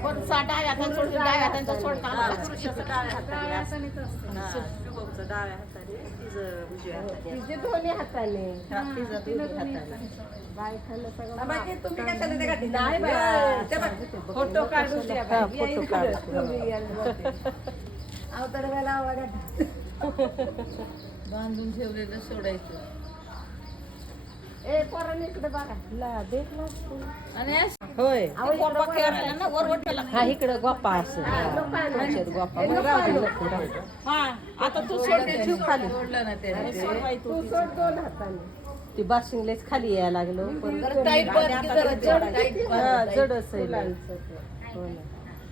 सा डाव्या हाताने सोडतो डाव्या हाताने सोडता डाव्या. हा, दोन्ही हाताने. हा, फोटो काढून. बांधून ठेवलेलं सोडायचं. ए पोरांनी इकडे बघा ला देखला आणि असं- होय खेळायला ना. हा इकडं गोपा असं गोपा हा आता तू सोडते ठेव खाली सोडलं ना त्याने ते. तू तू सोड दोन हाताने ती बाशिंगलेच खाली यायला लागलो पण जरा टाईट बंद की जरा जड टाईट बंद. हा, जड असेल हो ना.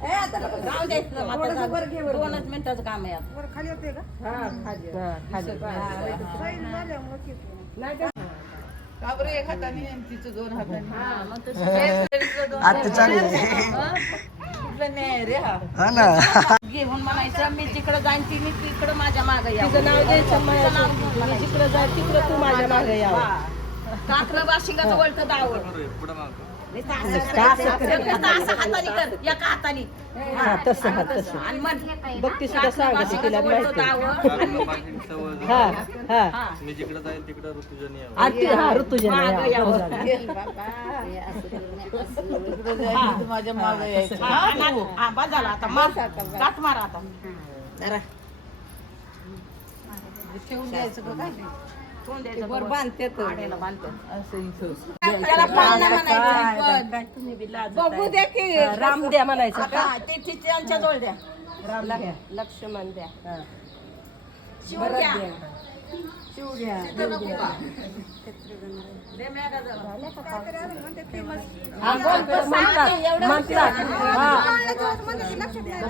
ए, आता नको. राहू द्यायचं मग आता थोडंसं वर घे, वर घे. दोनच मिनिटाचं काम आहे आता. वर खाली होते का हा खाली हा, खाली नाही का? का बरं एक हाताने आणि तिचं दोन हाताने? हा, आता चालू आहे. कुठलं न्याय रे हा? हा ना. घेऊन म्हणायचं मी जिकडे जाईन ती मी तिकडं माझ्या मागे या तिचं नाव द्यायचं मी जिकडं जाय तिकडं तू माझ्या मागे यावं. टाकलं बाशिंगाचं वळतं दावड एका हाताने हा तसं हा तसं आणि मग बघ ती सुद्धा सांगते तिला माहिती हा हा मी जिकडे जाईल तिकडे ऋतुजनी यावं. आणि ती हा ऋतुजा मागं यावं. माझ्या मागे यायचं हा, आणि- हा, बस झालं आता मार काट मारा आता ठेवून द्यायचं काय ठेवून द्यायचं वर बांधतात. असं त्याला पाळणा म्हणायचं, पण. बघू. द्या की. राम द्या म्हणायचं का? आता ते ते त्यांच्या जवळ द्या. राम घ्या लक्ष्मण द्या. शिव द्या. शिव घ्या तिथं नको का? दे मेघा जवळ. हा, बोल, बोल, म्हणतात? म्हणतात. हा.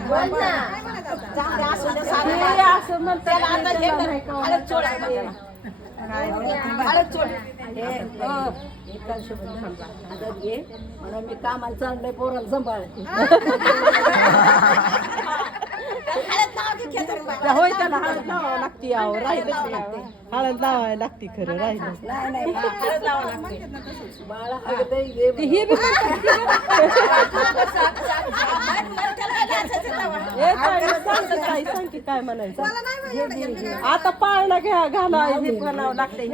बोल ना. जाऊ द्या, असू. असं म्हणतात. त्याला आता हे कर, नाही का? हळद चोळा मी कामाला चाललंय पोराला सांभाळ होय त्याला हळद लावावं लागते यावं राहिलं हळद लावायला लागते खरं राहिलं हे. बी सांगतं काय म्हणायचं? आता पाळणा घ्या घाला हे बनावं लागते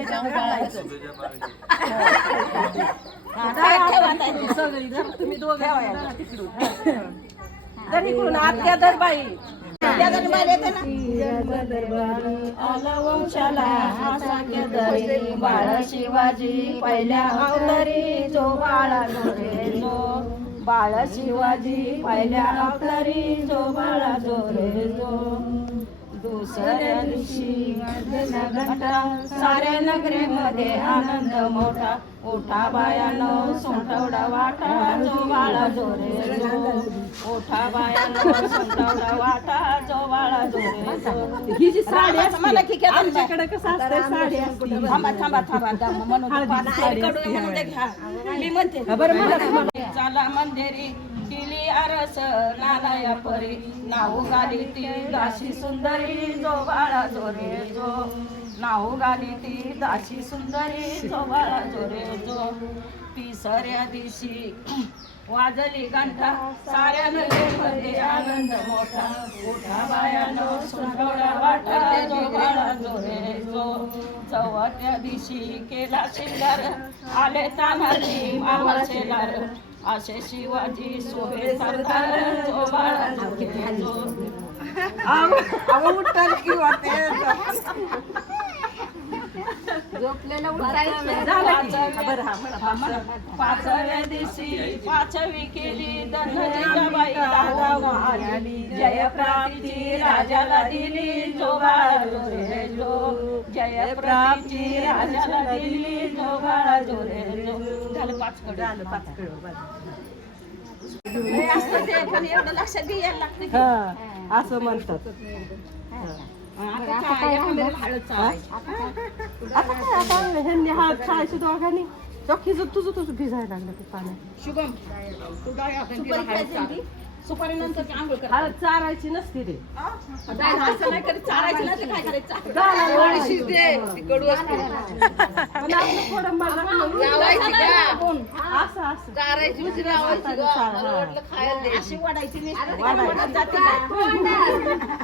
हा, सगळी तुम्ही दोघं तिकडून. तरी इकडून आत्या दर बाई. त्याच्यात येते ना. आला वंशाला शिवाजी पहिल्या अवतारी जो बाळा जोरे जो बाळ शिवाजी पहिल्या अवतारी जो बाळा जोरे जो दुसऱ्या दिवशी घंटा साऱ्या नगरीमध्ये आनंद मोठा. ओठा बायानो सोंटवडा वाटा जो बाळा जोरे ओठा बायानो सोंटवडा वाटा जो बाळा जोरे ही जी साडी रामाचं मला की असते बाई. आमच्याकडे कसं असतं साडी असते. थांबा थांबा थांबा. म्हणून हळदीची पाच साडी कडू असते. म्हणून घ्या. मी म्हणते. हा, बरं मला. चला मंदिरी. केली आरस नानाया परी नाऊ गाली ती दाशी सुंदरी जो बाळा जोरे जो. नाऊ गाली ती दाशी सुंदरी जो बाळा जोरे जो. तिसऱ्या दिशी वाजली घंटा साऱ्या नगरीमध्ये आनंद मोठा. मोठा बायानो सुंदरा वाटा. जो बाळा जोरे जो. चौथ्या दिशी केला शिंगार. आले तानाजी मामा शेलार असे शिवाजी शोभे सरदार पाचव्या दिवशी पाचवी केली धनंजया आली जयप्राप्ती राजाला दिली जो बाळा जोरे जो जयप्राप्ती राजाला दिली जो जोरे जो झालं पाच कडे. झालं पाच असतं ते पण एवढं लक्षात घ्यायला लागतं हा? असं म्हणतात तुझं तुझं भिजायला लागलं पाण्यात शुभम सुपारी नंतर आंघोळ हा, करा चारायची नसते रे. असं नाही करीत. चारायची नाही तर काय करायचं? पण आपलं थोडं मला असं असं. अशी वाढायची नाही. वाढायची. वाढत जाते काय?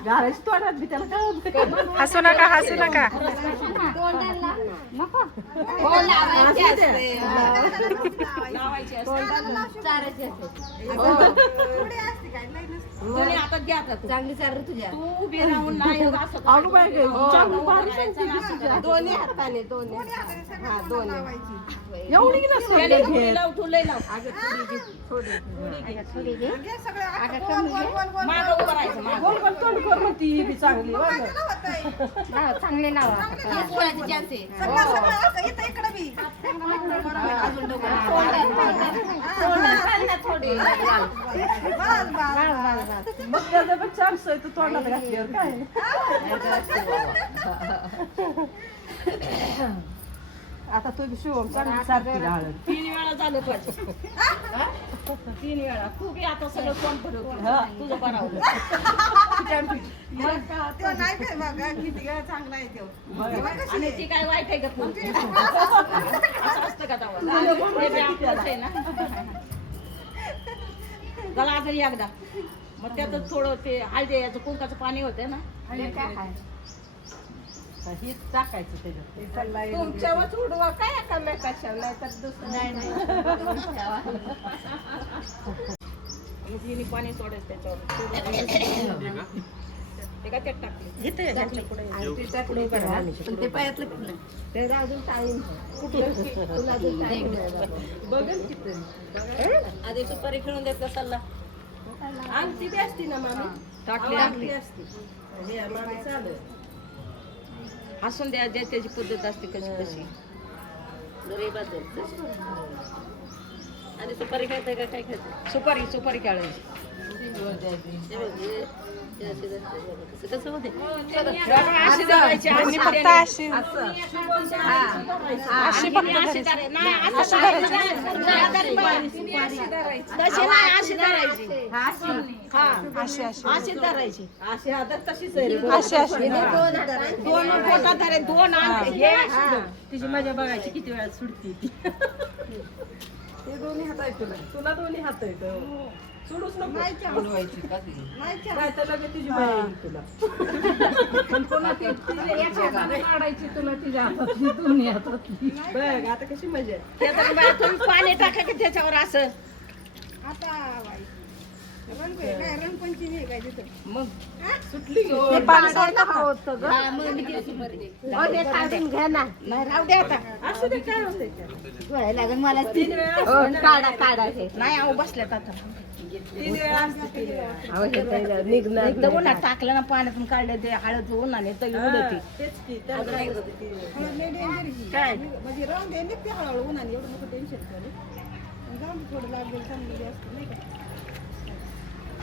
घालायची तोंडात बी त्याला काय होतं? हसू नका हसू नका. चांगली चाल तुझ्या. बाई गं, हो, चांगली. दोन्ही हाताने दोन्ही. हा दोन्ही. एवढी थोडी. लाव, तू ही हो मग त्याचा पण चान्स आहे तू तोंडात घातल्यावर काय आता तुझी शिवम चांगली सारखी हळद वेळा झालं पाहिजे. तीन वेळा. तू बी आता सगळं कोण हा. तुझं बरावलं आणि ती काय वाईट आहे का असं असतं का तेव्हा? हे बी आपलंच आहे ना? गला अजून एकदा. मग त्यात थोडं ते हळदी याचं कुंकाचं पाणी होतं ना? हीच टाकायचं त्याच्यात. तुमच्यावर उडवा काय एकामेकाच्या नाही तर दुसरं नाही नाही. पाणी सोडायचं त्याच्यावर. ते काय त्यात टाकले? ते पायातलं. ते अजून टाळून तुला अजून टाळून आधी सुपारी खेळून देत सल्ला अंगठी बी असती ना मामी. टाकली अंगठी टाकली. असती. हे मामी चालू हसून द्या ज्या त्याची पद्धत असते कशी कशी आणि सुपारी खायचं का? काय खायचं सुपारी सुपारी खेळायची फक्त अशी अशी फक्त अशी अशी धरायची. अशी अशी दोन दोन तिची मजा बघायची किती वेळात सुटती ते दोन्ही हात तुला तुला दोन्ही हात सोडूच नको. नाही तर लगेच तुझी बाई येईल तुला. ती काढायची तुला तिच्या हातातली दोन्ही हातातली. बघ आता कशी मजा आहे. पाणी टाका की त्याच्यावर असं. हे घ्या ना नाही राहू दे आता काय लागून मला काढा काढा हे नाही अहो बसल्यात आता निघणार उन्हात टाकलं ना पाण्यातून काढलं ते हळद उन्हाने तर उडती तेच की त्याला का?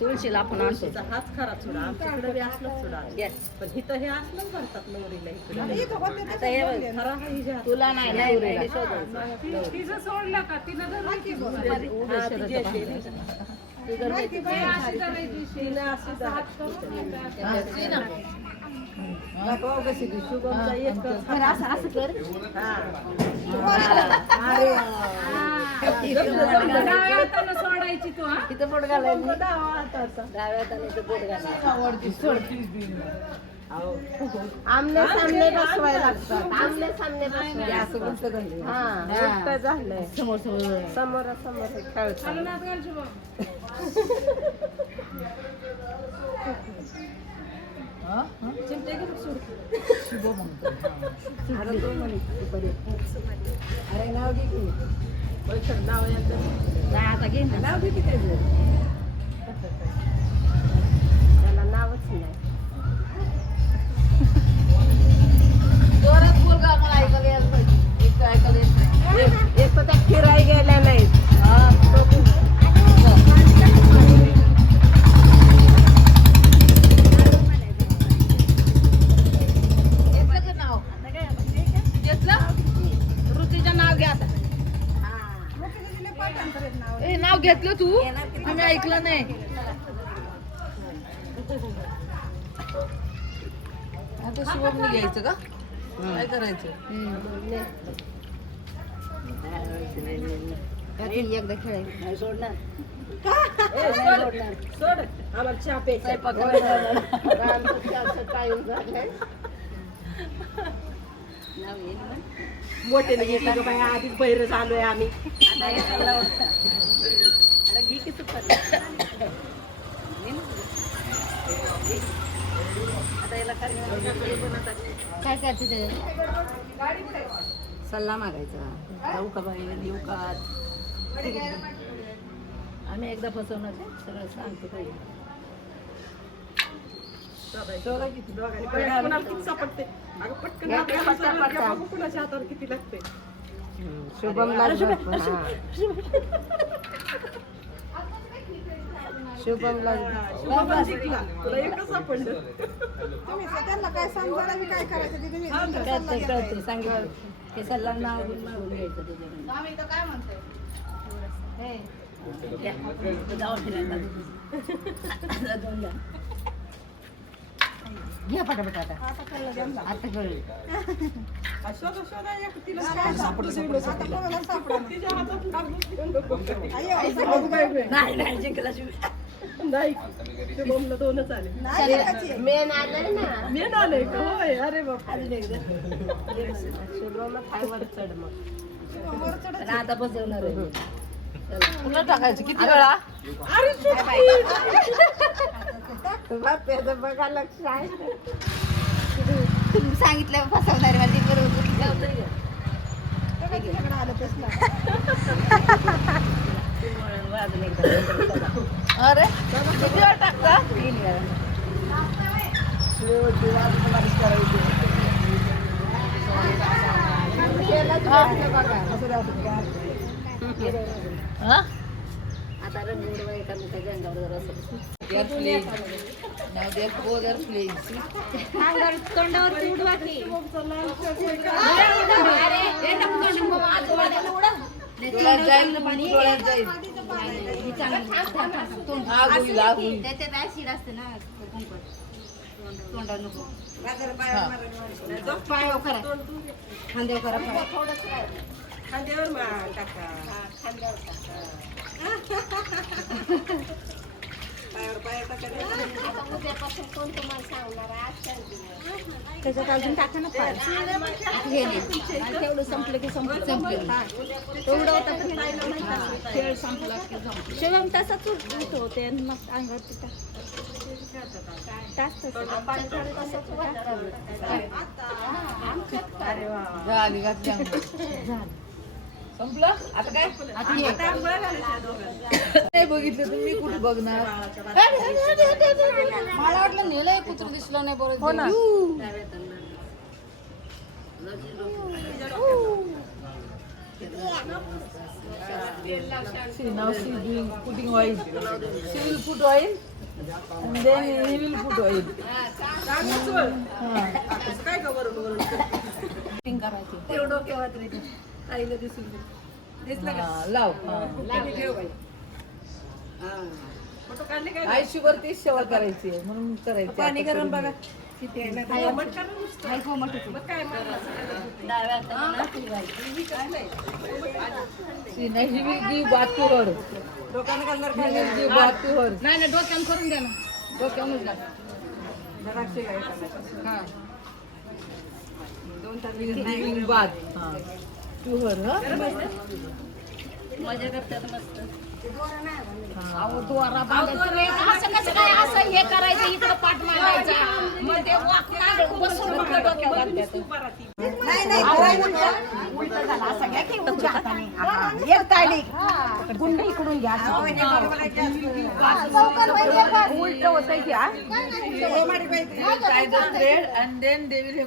तुळशीला आपण आणतो हाच खरा सोडा आमच्याकडे बी असलाच सोडा पण इथं हे असलंच भरतात नवरीला इकडे. हे हा. तुला नाही नाही नाही हा, ती जी अशी आहे ना. तिनं अशी धरायची. नको हा. तिथं बोट घालायचं डाव्या हाताने इथं बोट घालायचं आमने सामने बसवायला लागतात आमने सामने बसवायला असं उलट झालं हा उलट झालंय समोर समोर समोर समोर खेळ चिमटे घे बघ सोड. अरे तो म्हणे. अरे नाव घे की बैठक नाव यांचं नाही, आता घे ना नाव घे की त्याचं घेतलं तू? आम्ही ऐकलं नाही. आता घ्यायचं का? काय करायचं? एकदा खेळायचं सोडणार. सोड. आम्हाला चहा प्यायचा. नाव. मोठे का बाई आधीच बैर झालोय आम्ही. काय काय करते ते सल्ला मागायचा. जाऊ का बाई येऊ का? आम्ही एकदा फसवणार सगळं सांगतो काही कोणाला शुभमला शुभम जिंकला तुला एकच सापडलं. कळते कळते सांगितलं. ते सल्ला मागून मागून घ्यायचं त्याच्याकडे घ्या. पटापट आता. आता कळलं काय काय. नाही नाही जिंकला शिवाय. नाही शुभमला दोनच आले. मेन आलंय ना. मेन आले का? होय अरे बाप चढ मग. आता बसवणार आहे पुन्हा टाकायचं. किती वेळा? बाप्याचं बघा लक्ष आहे. तुम्ही सांगितलं फसवणार मला बरोबर अजून अरे किती वेळा टाकता? तीन वेळा. जाईल. त्याच्यात ऍसिड असते ना कुंकट तोंडावर नको करा खांद्यावर करा पाय. खांद्यावर टाका पायावर पाया टाका त्याच्यात अजून टाका ना. हे नाही. तेवढं संपलं की संपलं संपलं तेवढं होतं तर नाही. खेळ संपला की संपलं शिवम तसाच उठतो ते मग अंगावरती टाक. टाक तसं. झाली घातली अंघोळ. संपलं आता काय नाही बघितलं तुम्ही कुठे बघणार मला वाटलं नेलंय कुत्र दिसलं नाही बरोबर हो ना See, now she doing putting oil. She will put oil and then he will put oil. काय का ताईला दिसून दे. हा, लाव हा. फोटो काढले काय आई शुगर तीच सेवा करायची आहे म्हणून करायची पाणी आता गरम करून बघा घे. किती आहे ना नुसतं. कोमट होती. मग काय डाव्या हाताला ना. डोक्यानं घालणार her. नाही नाही डोक्यानं करून द्या ना घाल. द्राक्षे हा. दोन तास हा. मजा करतात मस्त. रे. असं कसं काय असं हे करायचं इकडं पाठ मागायचा? मग ते वाकून बसून उलटं डोक्यावर घालतात. उलट झाला. असं घ्या की उलट्या हाताने हा, एक तायडी गुंड इकडून घ्या. उलट होतंय की हा? Tie the thread and then they will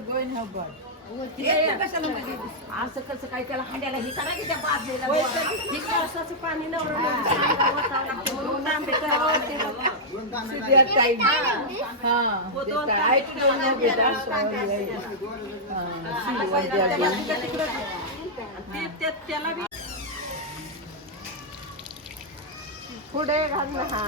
असं कसं काय त्याला खांड्याला हे कावसाचं पाणी पुढे घालून हा.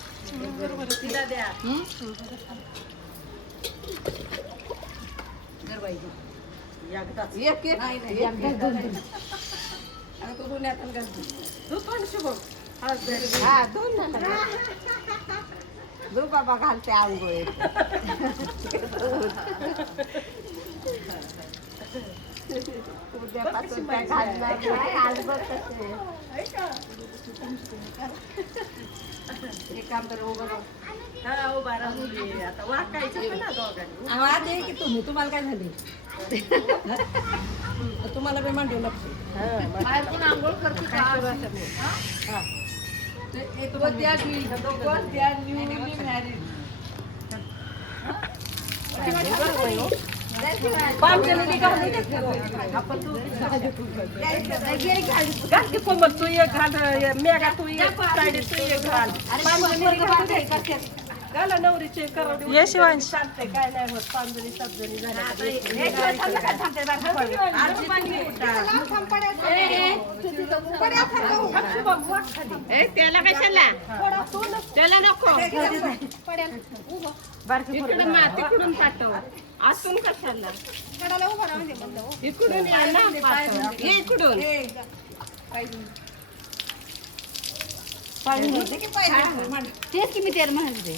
तिला द्या एक एक नाही नाही घालतो तू पण शुभम हा दोन दो बाबा घालते आंघोळ उद्यापासून काय घालणार नाही आज बघ कसे एक काम कर उभं राहू. हा, उभा राहून घे. आता वाकायचं पण ना दोघांनी. अहो, आज आहे की तुम्ही? तुम्हाला काय झाले? तुम्हाला बी मांडू लागतो की? घाल की कोमल तू एक घाल मेघा तू एक साडी तू एक घाल पामचलेली घे. घाला नवरीचे करू ये शिवांश. चालते काय नाही होत पांजरी सातजणी ए, त्याला कशाला? त्याला नको. इकडून मा तिकडून पाठव. आतून कशाला? इकडून या ना पाठव. ये इकडून. तेच की मी त्याला म्हणाले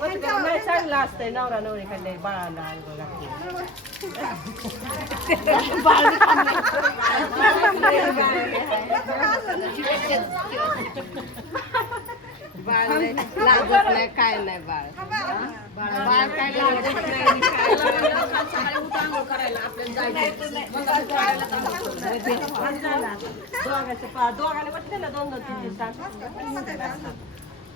नाही चांगलं असतंय नवरा नवरीकडे बाळाला अंग बाळ नाही, लागत नाही काय नाही बाळ बाळ काय लागत नाही काय नाही. पा ना दोन दोन तीन दिवसात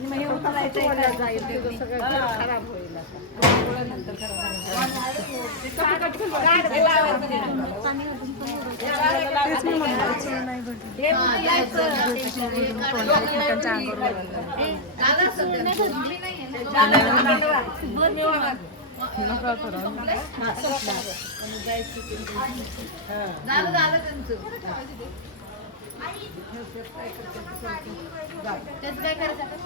आणि मग हे उचलायचं कोणाला जाईल तिथं सगळं खराब होईल करायचं?